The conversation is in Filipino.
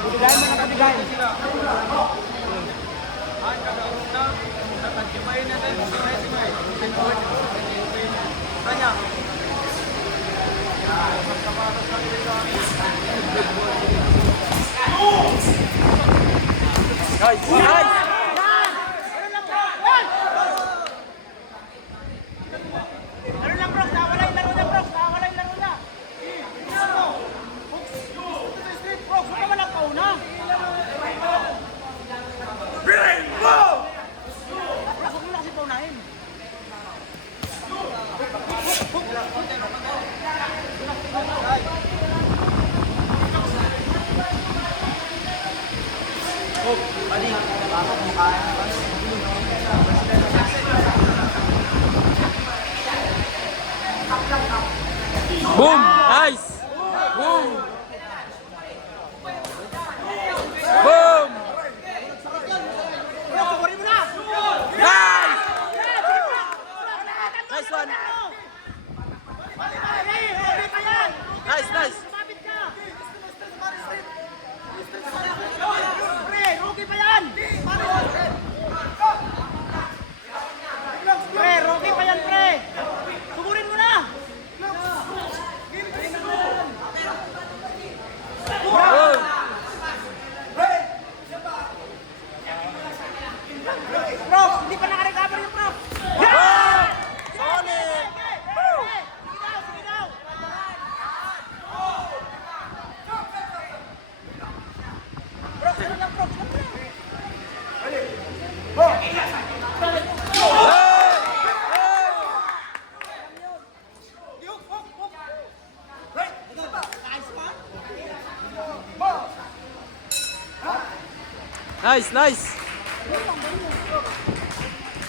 Pabigay mo na pabigay. Nice! Nice! Boom! Nice! Boom! Boom! Nice! Nice one! Nice, nice! Rookie pa yan! Pre, rookie pa yan, pre! Sugurin mo na! Boom! Prof, hindi pa nakarecover yung prof! Boom! Solid! Sige daw! Prof, ano lang, prof? Nice, nice!